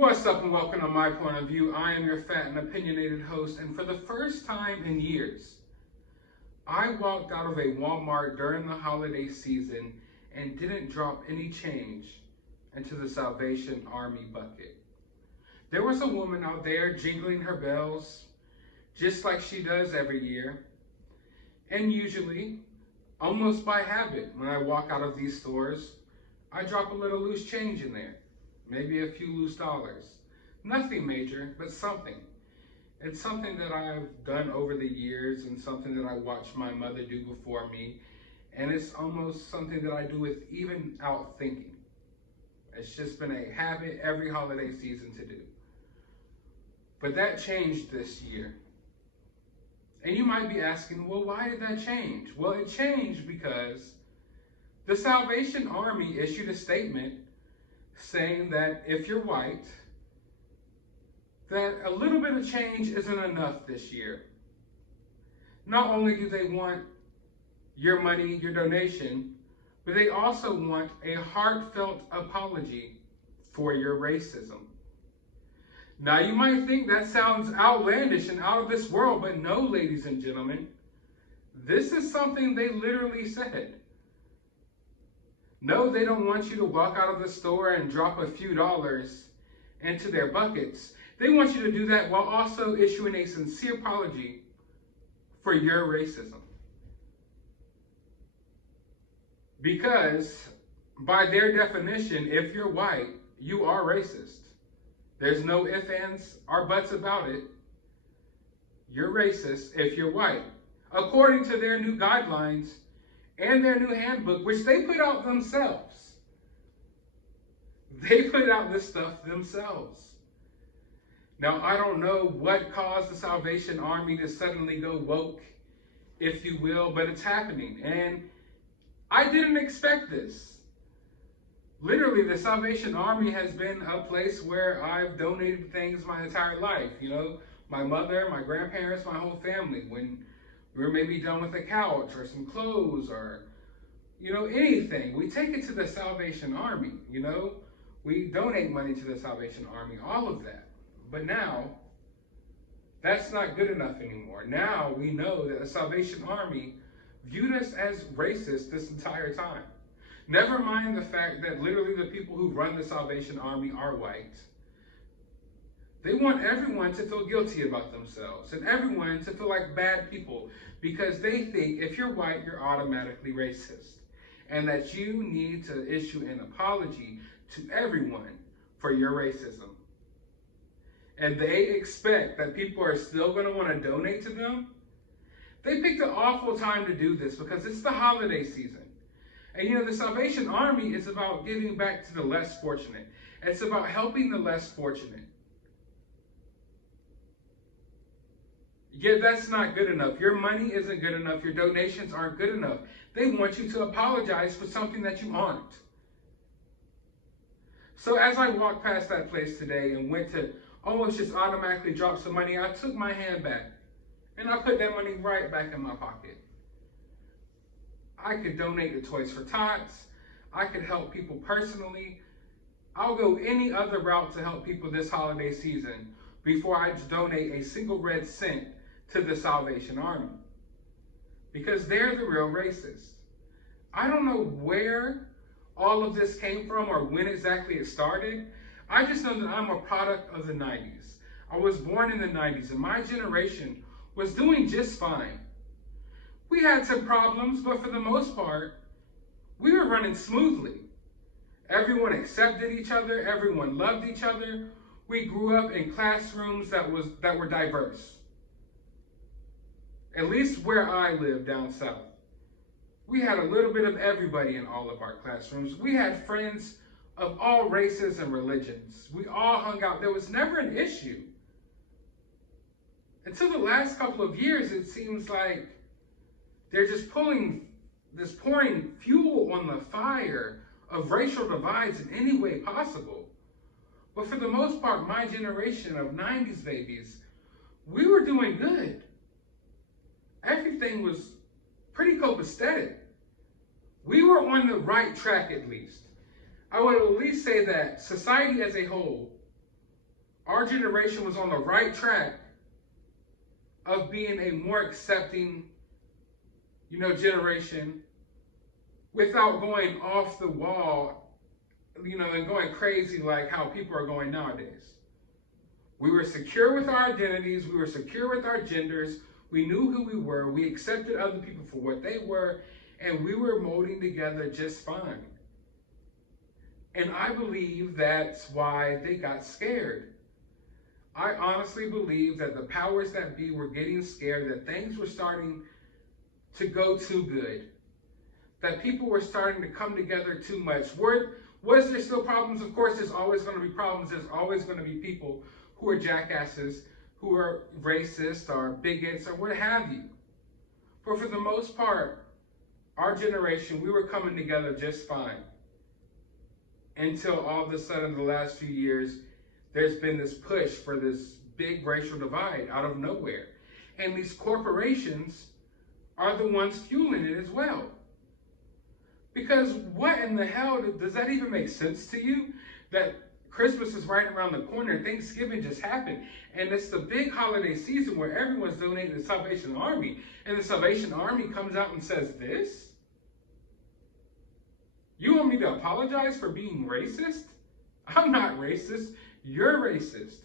What's up and welcome to My Point of View. I am your fat and opinionated host, and for the first time in years, I walked out of a Walmart during the holiday season and didn't drop any change into the Salvation Army bucket. There was a woman out there jingling her bells, just like she does every year, and usually, almost by habit, when I walk out of these stores, I drop a little loose change in there. Maybe a few loose dollars. Nothing major, but something. It's something that I've done over the years and something that I watched my mother do before me. And it's almost something that I do with even out thinking. It's just been a habit every holiday season to do. But that changed this year. And you might be asking, well, why did that change? Well, it changed because the Salvation Army issued a statement saying that if you're white, that a little bit of change isn't enough this year. Not only do they want your money, your donation, but they also want a heartfelt apology for your racism. Now you might think that sounds outlandish and out of this world, but no, ladies and gentlemen, this is something they literally said. No, they don't want you to walk out of the store and drop a few dollars into their buckets. They want you to do that while also issuing a sincere apology for your racism. Because by their definition, if you're white, you are racist. There's no ifs, ands, or buts about it. You're racist if you're white. According to their new guidelines, and their new handbook, which they put out themselves. They put out this stuff themselves. Now, I don't know what caused the Salvation Army to suddenly go woke, if you will, but it's happening. And I didn't expect this. Literally, the Salvation Army has been a place where I've donated things my entire life. You know, my mother, my grandparents, my whole family. When we were maybe done with a couch or some clothes or, anything, we take it to the Salvation Army, We donate money to the Salvation Army, all of that. But now, that's not good enough anymore. Now we know that the Salvation Army viewed us as racist this entire time. Never mind the fact that literally the people who run the Salvation Army are white. They want everyone to feel guilty about themselves and everyone to feel like bad people because they think if you're white, you're automatically racist and that you need to issue an apology to everyone for your racism. And they expect that people are still going to want to donate to them. They picked an awful time to do this because it's the holiday season. And the Salvation Army is about giving back to the less fortunate. It's about helping the less fortunate. Yet that's not good enough. Your money isn't good enough. Your donations aren't good enough. They want you to apologize for something that you aren't. So as I walked past that place today and went to almost just automatically drop some money, I took my hand back and I put that money right back in my pocket. I could donate to Toys for Tots. I could help people personally. I'll go any other route to help people this holiday season before I donate a single red cent to the Salvation Army. Because they're the real racists. I don't know where all of this came from or when exactly it started. I just know that I'm a product of the 90s. I was born in the 90s and my generation was doing just fine. We had some problems, but for the most part, we were running smoothly. Everyone accepted each other. Everyone loved each other. We grew up in classrooms that were diverse. At least where I live down south. We had a little bit of everybody in all of our classrooms. We had friends of all races and religions. We all hung out. There was never an issue. Until the last couple of years, it seems like they're just pouring fuel on the fire of racial divides in any way possible. But for the most part, my generation of 90s babies, we were doing good. Everything was pretty copacetic. We were on the right track at least. I would at least say that society as a whole our generation was on the right track of being a more accepting, generation without going off the wall, and going crazy like how people are going nowadays. We were secure with our identities. We were secure with our genders. We knew who we were. We accepted other people for what they were, and we were molding together just fine. And I believe that's why they got scared. I honestly believe that the powers that be were getting scared, that things were starting to go too good, that people were starting to come together too much. Was there still problems? Of course, there's always going to be problems. There's always going to be people who are jackasses, who are racist or bigots or what have you. But for the most part, our generation, we were coming together just fine. Until all of a sudden, the last few years, there's been this push for this big racial divide out of nowhere. And these corporations are the ones fueling it as well. Because what in the hell, does that even make sense to you? That Christmas is right around the corner, Thanksgiving just happened, and it's the big holiday season where everyone's donating to the Salvation Army, and the Salvation Army comes out and says this? You want me to apologize for being racist? I'm not racist. You're racist.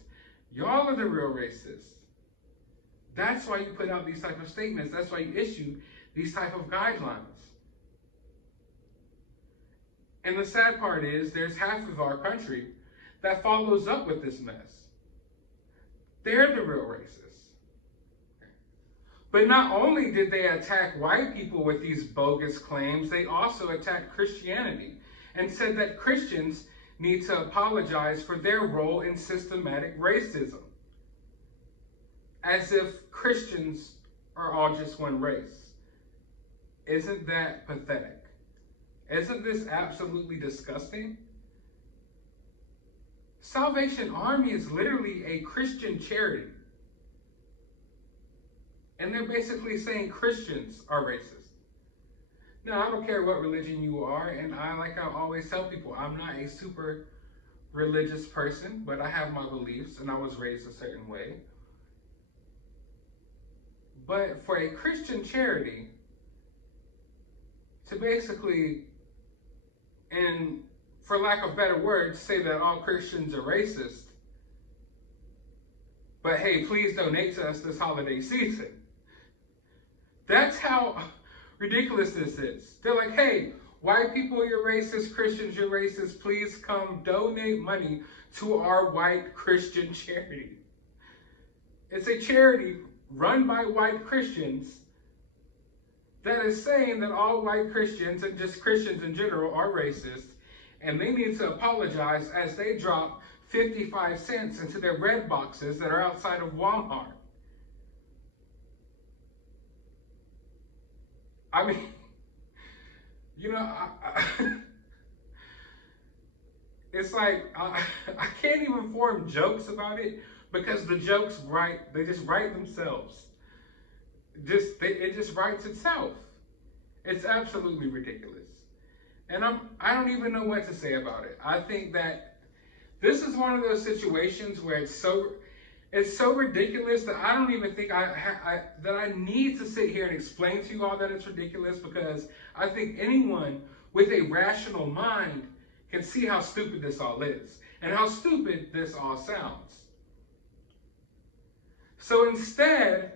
Y'all are the real racists. That's why you put out these type of statements. That's why you issue these type of guidelines. And the sad part is there's half of our country that follows up with this mess. They're the real racists. But not only did they attack white people with these bogus claims, they also attacked Christianity and said that Christians need to apologize for their role in systematic racism, as if Christians are all just one race. Isn't that pathetic? Isn't this absolutely disgusting? Salvation Army is literally a Christian charity. And they're basically saying Christians are racist. Now, I don't care what religion you are, and like I always tell people, I'm not a super religious person, but I have my beliefs, and I was raised a certain way. But for a Christian charity to basically, and for lack of better words, say that all Christians are racist, but hey, please donate to us this holiday season. That's how ridiculous this is. They're like, hey, white people, you're racist, Christians, you're racist, please come donate money to our white Christian charity. It's a charity run by white Christians that is saying that all white Christians, and just Christians in general, are racist, and they need to apologize as they drop 55 cents into their red boxes that are outside of Walmart. I mean, it's like, I can't even form jokes about it because the jokes they just write themselves. It just writes itself. It's absolutely ridiculous. And I don't even know what to say about it. I think that this is one of those situations where it's so ridiculous that I don't even think that I need to sit here and explain to you all that it's ridiculous, because I think anyone with a rational mind can see how stupid this all is and how stupid this all sounds. So instead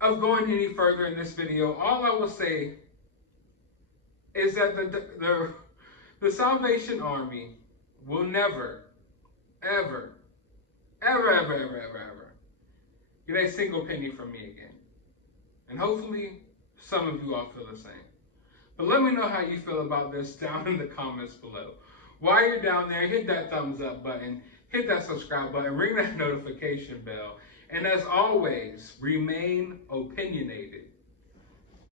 of going any further in this video, all I will say is that the Salvation Army will never, ever get a single penny from me again. And hopefully some of you all feel the same. But let me know how you feel about this down in the comments below. While you're down there, hit that thumbs up button, hit that subscribe button, ring that notification bell. And as always, remain opinionated.